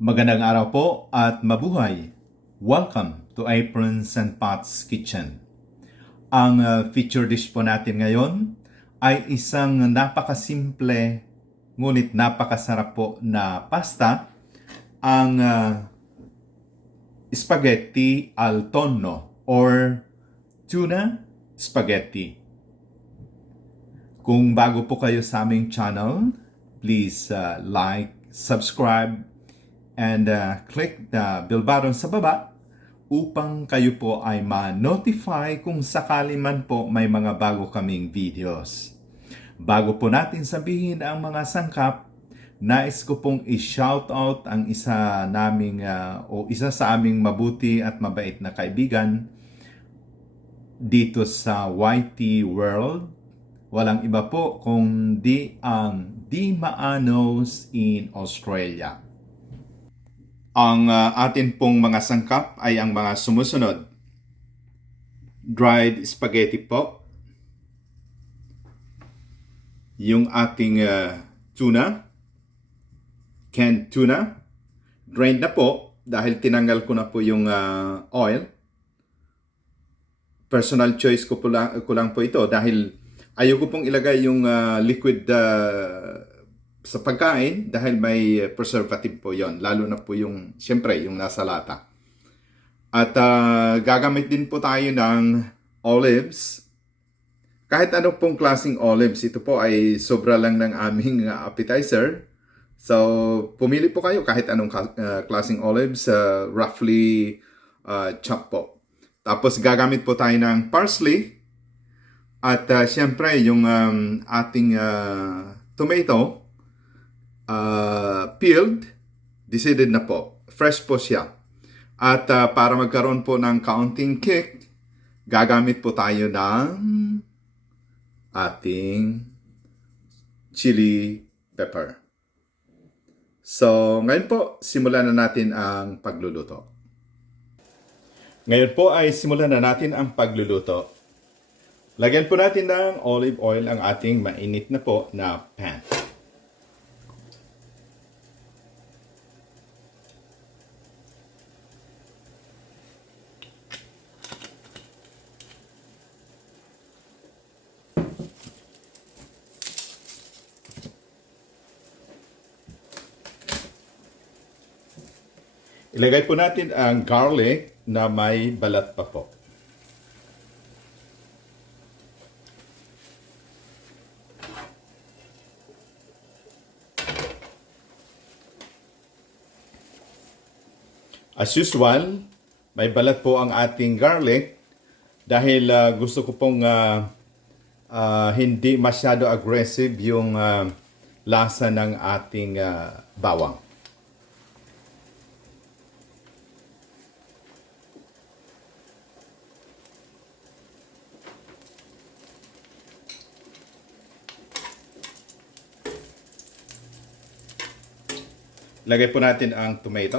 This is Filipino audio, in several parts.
Magandang araw po at mabuhay. Welcome to Aprons and Pots Kitchen. Ang feature dish po natin ngayon ay isang napakasimple ngunit napakasarap po na pasta, ang spaghetti al tonno or tuna spaghetti. Kung bago po kayo sa aming channel, please like, subscribe, and click the bell button sa baba upang kayo po ay ma-notify kung sakali man po may mga bago kaming videos. Bago po natin sabihin ang mga sangkap, nais ko pong i-shoutout ang isa sa aming mabuti at mabait na kaibigan dito sa YT World. Walang iba po kundi ang Di Maanos in Australia. Ang atin pong mga sangkap ay ang mga sumusunod. Dried spaghetti po. Yung ating tuna. Canned tuna. Drained na po dahil tinanggal ko na po yung oil. Personal choice ko lang po ito dahil ayoko pong ilagay yung liquid sa pagkain dahil may preservative po yon, lalo na po yung, siyempre, yung nasa lata. At gagamit din po tayo ng olives. Kahit ano pong klaseng olives, ito po ay sobra lang ng aming appetizer. So, pumili po kayo kahit anong klaseng olives, roughly chop po. Tapos gagamit po tayo ng parsley. At siyempre, yung ating tomato, peeled, decided na po. Fresh po siya. At para magkaroon po ng kaunting kick, gagamit po tayo ng ating chili pepper. So, ngayon po, simulan na natin ang pagluluto. Ngayon po ay simulan na natin ang pagluluto. Lagyan po natin ng olive oil ang ating mainit na po na pan. Ilagay po natin ang garlic na may balat pa po. As usual, may balat po ang ating garlic dahil gusto ko pong hindi masyado aggressive yung lasa ng ating bawang. Lagay po natin ang tomato.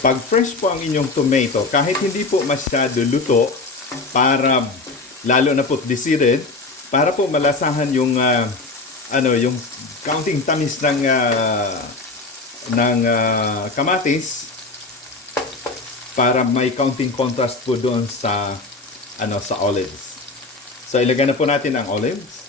Pag fresh po ang inyong tomato, kahit hindi po masyado luto, para lalo na po decided, para po malasahan yung yung kaunting tamis ng kamatis, para may kaunting contrast po doon sa sa olives. So ilagay na po natin ang olives.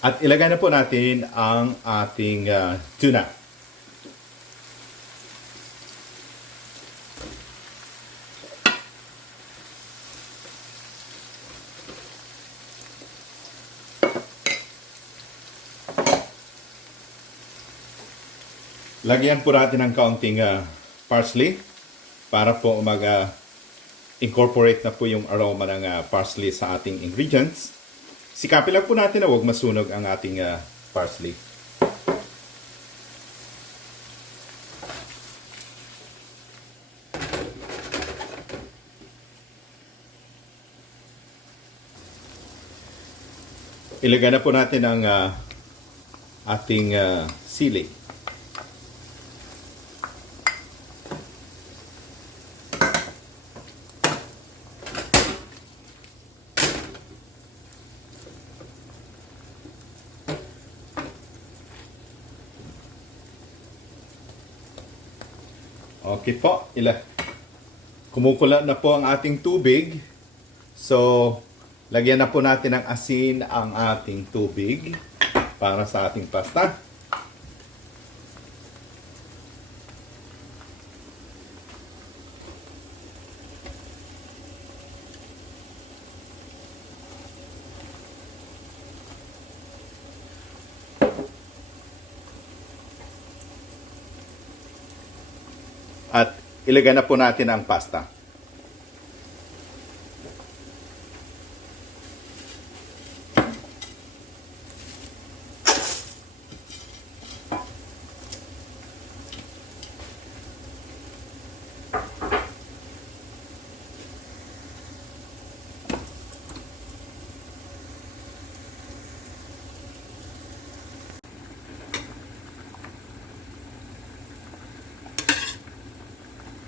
At ilagay na po natin ang ating tuna. Lagyan po natin ng kaunting parsley para po incorporate na po yung aroma ng parsley sa ating ingredients. Sikapin lang po natin na huwag masunog ang ating parsley. Ilagay na po natin ang ating sili. Okay po, kumukulo na po ang ating tubig. So, lagyan na po natin ng asin ang ating tubig para sa ating pasta. At ilagay na po natin ang pasta.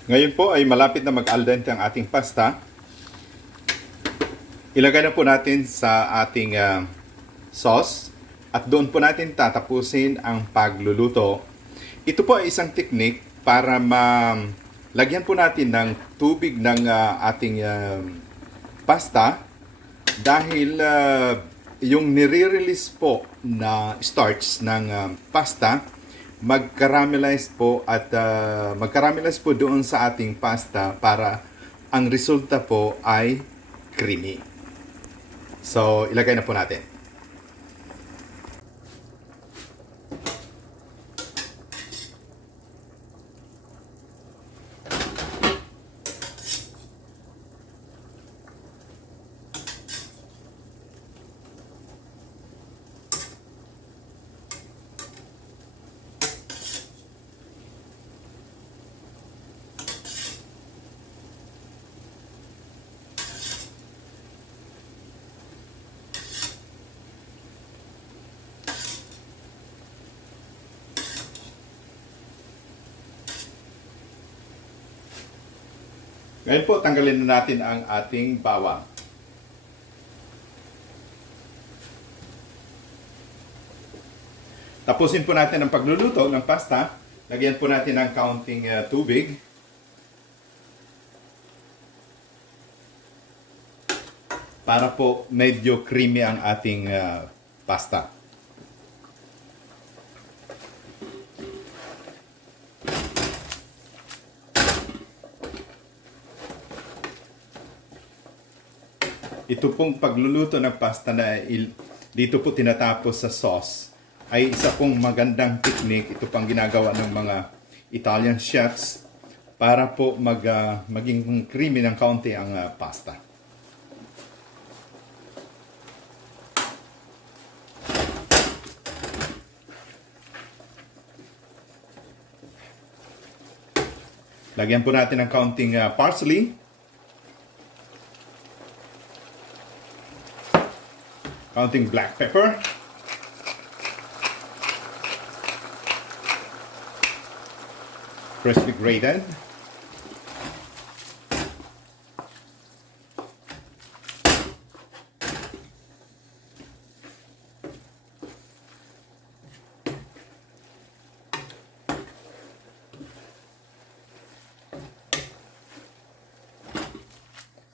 Ngayon po ay malapit na mag-al dente ang ating pasta. Ilagay na po natin sa ating sauce at doon po natin tatapusin ang pagluluto. Ito po ay isang technique para lagyan po natin ng tubig ng ating pasta dahil yung nire-release po na starch ng pasta mag-caramelize po at mag-caramelize po doon sa ating pasta para ang resulta po ay creamy. So, ilagay na po natin. Ngayon po, tanggalin na natin ang ating bawang. Tapusin po natin ang pagluluto ng pasta. Lagyan po natin ng kaunting tubig. Para po medyo creamy ang ating pasta. Ito pong pagluluto ng pasta na dito po tinatapos sa sauce ay isa pong magandang technique. Ito pang ginagawa ng mga Italian chefs para po maging creamy ng kaunti ang pasta. Lagyan po natin ng kaunting parsley. Kaunting black pepper. Freshly grated.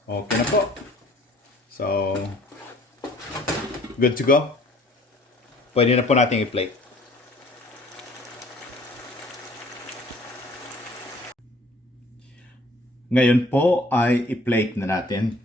Okay na po. So, good to go. Pwede na po natin i-plate. Ngayon po ay i-plate na natin.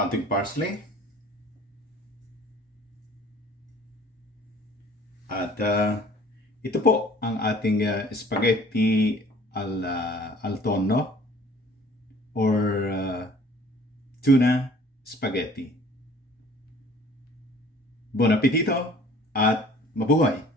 Counting parsley. At ito po ang ating spaghetti al tonno or tuna spaghetti. Buon appetito at mabuhay!